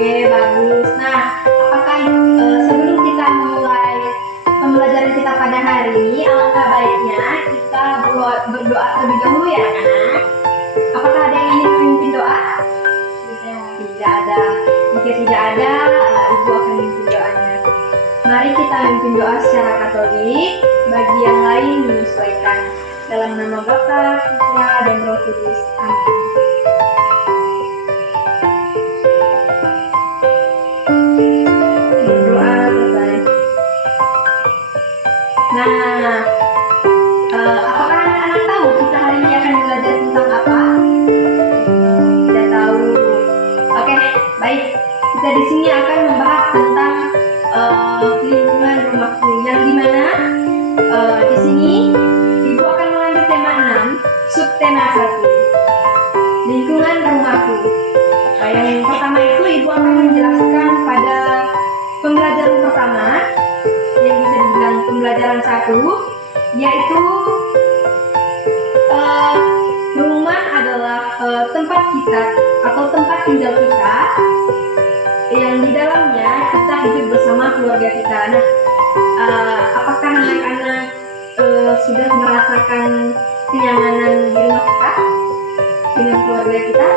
Oke, bagus. Nah, apakah sebelum kita memulai pembelajaran kita pada hari ini, alangkah baiknya kita berdoa terlebih dahulu ya, anak-anak. Apakah ada yang ingin memimpin doa? Tidak ada. Jika tidak ada, Ibu akan memimpin doanya. Mari kita memimpin doa secara Katolik, bagi yang lain menyesuaikan. Dalam nama Bapa, Putra, dan Roh Kudus. Amin. Berdoa selesai. Nah, apakah anak-anak tahu kita hari ini akan belajar tentang apa? Tidak tahu. Oke, baik. Kita di sini akan membahas tentang lingkungan rumahku, yang dimana di sini Ibu akan mengambil tema 6, subtema 1, lingkungan rumahku. Yang pertama itu Ibu akan menjelaskan pada pembelajaran pertama, yang bisa dibilang pembelajaran 1, yaitu rumah adalah tempat kita atau tempat tinggal kita, yang di dalamnya kita hidup bersama keluarga kita. Nah, apakah anak-anak sudah merasakan kenyamanan di rumah kita dengan keluarga kita?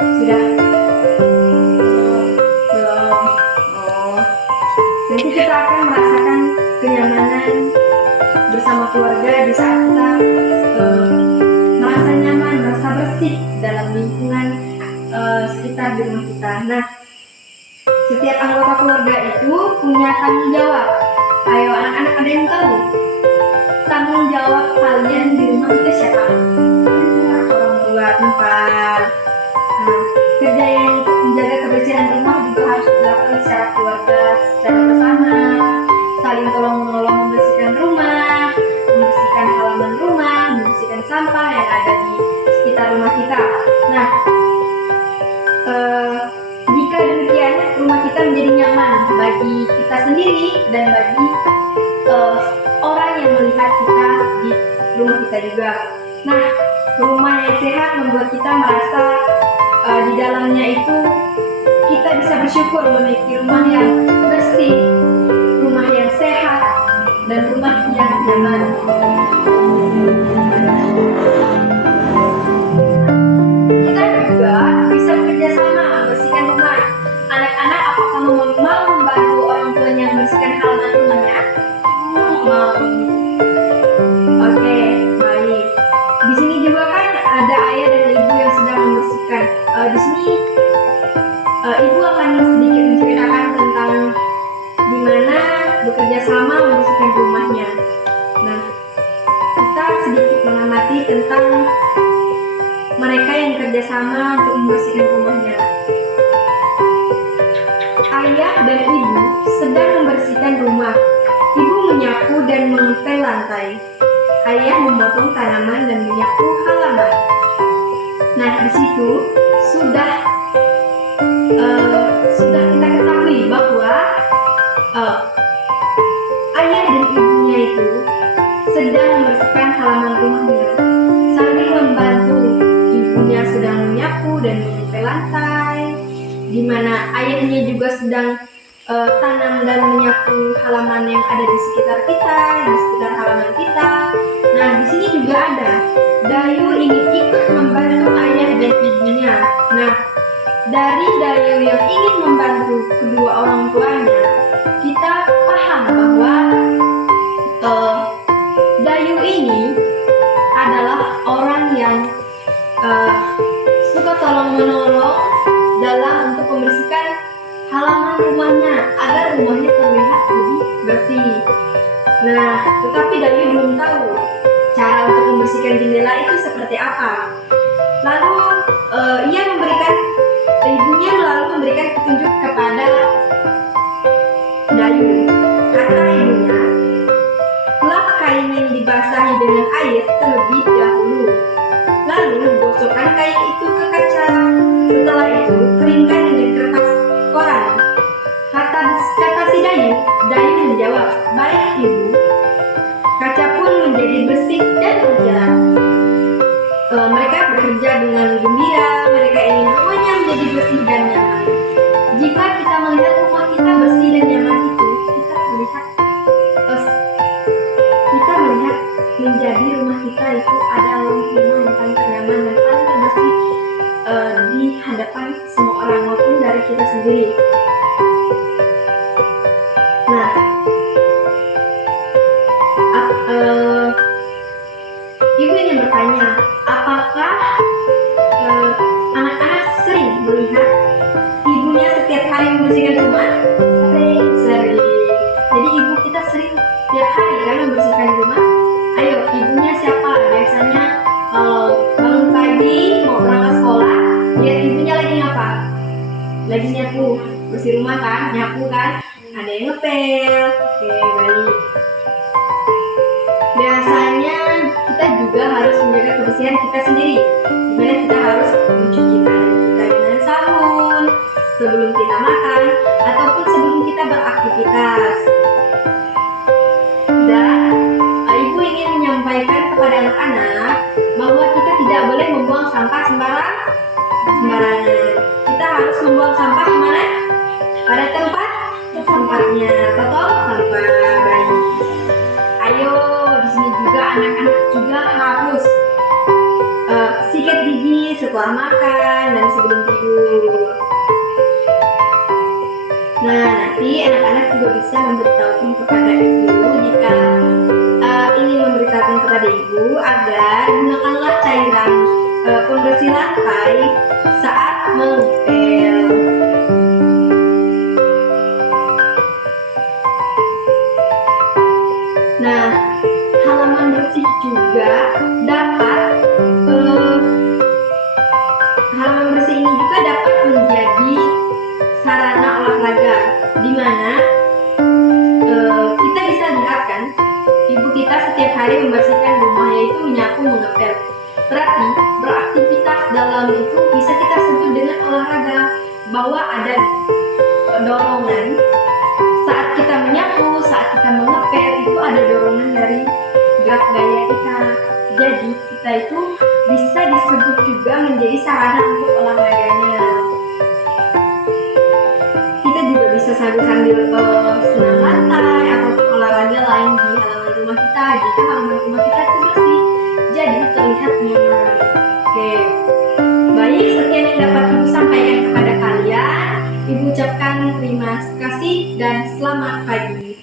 Sudah? Belum. Oh. Nanti kita akan merasakan kenyamanan bersama keluarga di saat kita merasa nyaman, merasa bersih dalam lingkungan sekitar di rumah kita. Nah, setiap anggota keluarga itu punya tanggung jawab. Ayo anak-anak, ada yang tahu tanggung jawab kalian di rumah itu siapa? Orang tua, tempat. Nah, kerja yang menjaga kebersihan rumah juga harus dilakukan secara keluarga, secara bersama, saling tolong-menolong membersihkan rumah, membersihkan halaman rumah, membersihkan sampah yang ada di sekitar rumah kita. Nah, jika demikian, rumah kita menjadi nyaman bagi kita sendiri dan bagi orang yang melihat kita di rumah kita juga. Nah, rumah yang sehat membuat kita merasa di dalamnya itu kita bisa bersyukur memiliki rumah yang bersih, rumah yang sehat, dan rumah yang nyaman. Kita juga bisa bekerja sama membersihkan rumah. Anak-anak, apakah mau membantu orang tuanya membersihkan halaman rumahnya? Mau. Oke, baik. Di sini juga kan ada ayah dan ibu yang sedang membersihkan. Di sini ibu akan sedikit menceritakan tentang di mana bekerja sama membersihkan rumahnya. Nah, kita sedikit mengamati tentang mereka yang kerjasama untuk membersihkan rumahnya. Ayah dan ibu sedang membersihkan rumah. Ibu menyapu dan mengepel lantai. Ayah memotong tanaman dan menyapu halaman. Nah, di situ sudah kita ketahui bahwa ayah dan ibunya itu sedang membersihkan halaman rumahnya, sambil membantu. Ibunya sedang menyapu dan mengepel lantai, di mana ayahnya juga sedang tanam dan menyapu halaman yang ada di sekitar kita, di sekitar halaman kita. Nah, di sini juga ada Dayu ingin ikut membantu ayah dan ibunya. Nah, dari Dayu yang ingin membantu kedua orang tuanya, kita paham bahwa Dayu ini adalah orang yang suka tolong-menolong dalam untuk membersihkan halaman rumahnya agar rumahnya terlihat lebih bersih. Nah, tetapi Dayu belum tahu cara untuk membersihkan jendela itu seperti apa. Lalu ibunya memberikan petunjuk kepada Dayu. Kata ibunya, lap kain yang dibasahi dengan air terlebih dahulu. Lalu gosokkan kain itu ke kaca. Setelah itu keringkan dengan kertas koran. Kata si Dayu menjawab, baik ibu. Kaca pun menjadi bersih dan berjalan. Mereka bekerja dengan gembira. Mereka ingin rumahnya menjadi bersih dan nyaman. hadapan semua orang maupun dari kita sendiri. Nah, ibu ingin bertanya, apakah anak-anak sering melihat ibunya setiap hari membersihkan rumah? Sering. Jadi ibu kita sering tiap hari kan membersihkan rumah. Ayo, ibunya siapa? Biasanya kalau bangun pagi mau berangkat sekolah, lihat ibunya lagi ngapa? Lagi nyapu, bersih rumah kan, nyapu kan? Ada yang ngepel. Oke, baik. Biasanya kita juga harus menjaga kebersihan kita sendiri. Dimana kita harus mencuci tangan kita dengan sabun sebelum kita makan ataupun sebelum kita beraktivitas. Dan ibu ingin menyampaikan kepada anak-anak bahwa kita tidak boleh membuang sampah sembarangan. Kita harus membuang sampah kemana? Pada tempatnya. Betul? Sampai baik. Ayo, di sini juga anak-anak juga harus sikat gigi setelah makan dan sebelum tidur. Nah, nanti anak-anak juga bisa memberitahukan kepada ibu jika ingin memberitahukan kepada ibu agar gunakanlah cairan pembersih lantai saat mengepel. Nah, halaman bersih juga dapat halaman bersih ini juga dapat menjadi sarana olahraga, di mana kita bisa lihat kan, ibu kita setiap hari membersihkan rumah, yaitu menyapu, mengepel. Berarti beraktivitas dalam itu bisa kita sebut dengan olahraga, bahwa ada dorongan saat kita menyapu, saat kita mengepel, itu ada dorongan dari gerak gaya kita. Jadi kita itu bisa disebut juga menjadi sarana untuk olahraganya. Kita juga bisa sambil senam lantai ataupun olahraga lain di halaman rumah kita jika halaman rumah kita itu bersih, jadi terlihat nyaman. Oke, baik, sekian yang dapat ibu sampaikan kepada kalian. Ibu ucapkan terima kasih dan selamat pagi.